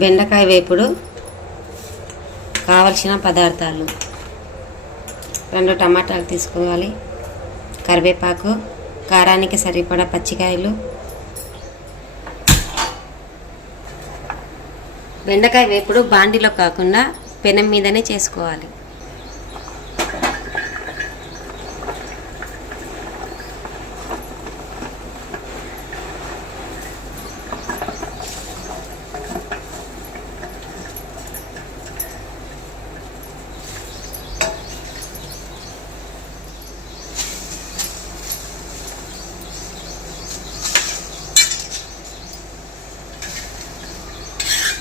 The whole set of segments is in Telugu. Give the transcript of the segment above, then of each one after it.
బెండకాయ వేపుడు కావలసిన పదార్థాలు. రెండు టమాటాలు తీసుకోవాలి. కరివేపాకు కారానికి సరిపడా పచ్చికాయలు. బెండకాయ వేపుడు బాండిలో కాకుండా పెనం మీదనే చేసుకోవాలి.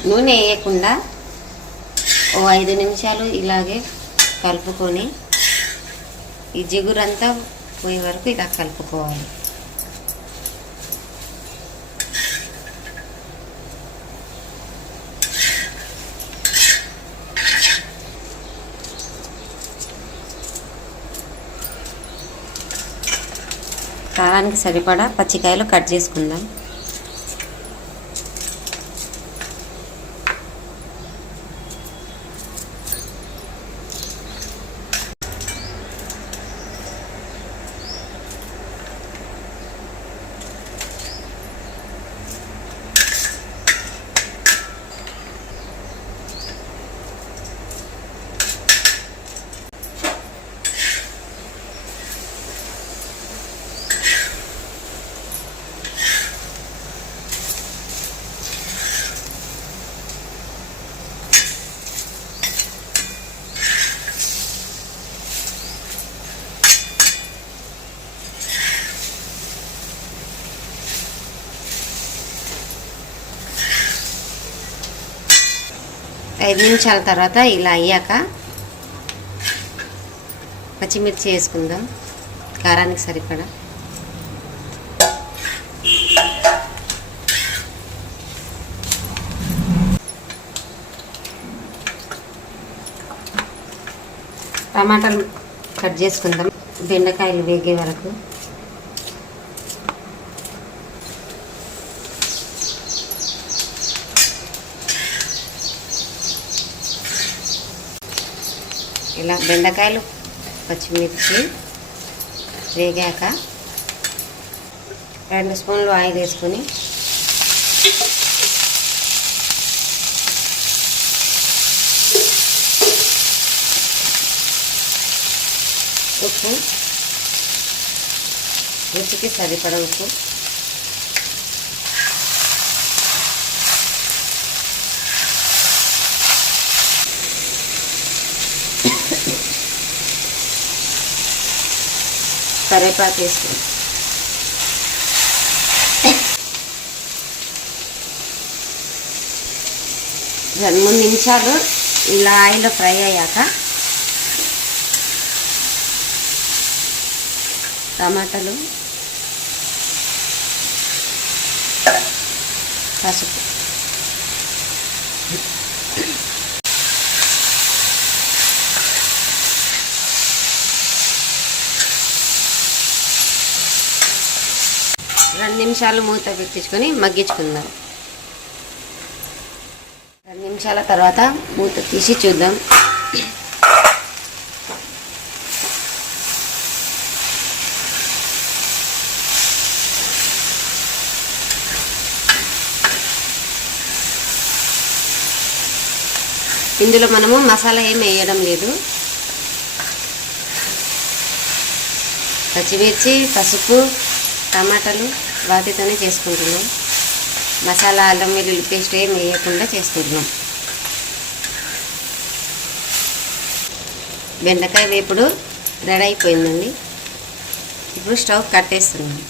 నూనె వేయకుండా ఓ ఐదు నిమిషాలు ఇలాగే కలుపుకొని ఈ జిగురంతా పోయే వరకు ఇలా కలుపుకోవాలి. కారానికి సరిపడా పచ్చికాయలు కట్ చేసుకుందాం. ఐదు నిమిషాల తర్వాత ఇలా అయ్యాక పచ్చిమిర్చి వేసుకుందాం. కారానికి సరిపడా. టమాటాలు కట్ చేసుకుందాం. బెండకాయలు వేగే వరకు. ఇలా బెండకాయలు పచ్చిమిర్చి వేగాక రెండు స్పూన్లు ఆయిల్ వేసుకొని ఉప్పు రుచికి సరిపడ ఉప్పు. కరివేపాకు వేసుకుని రెండు మూడు నిమిషాలు ఇలా ఆయిల్ ఫ్రై అయ్యాక టమాటాలు పసుపు. రెండు నిమిషాలు మూత పెట్టించుకొని మగ్గించుకుందాం. రెండు నిమిషాల తర్వాత మూత తీసి చూద్దాం. ఇందులో మనము మసాలా ఏం వేయడం లేదు. పచ్చిమిర్చి పసుపు టమాటాలు వాటితోనే చేసుకుంటున్నాం. మసాలా అల్లం వెల్లుల్లి పేస్ట్ ఏం వేయకుండా చేసుకుంటున్నాం. బెండకాయ వేపుడు రెడీ అయిపోయిందండి. ఇప్పుడు స్టవ్ కట్టేస్తున్నాం.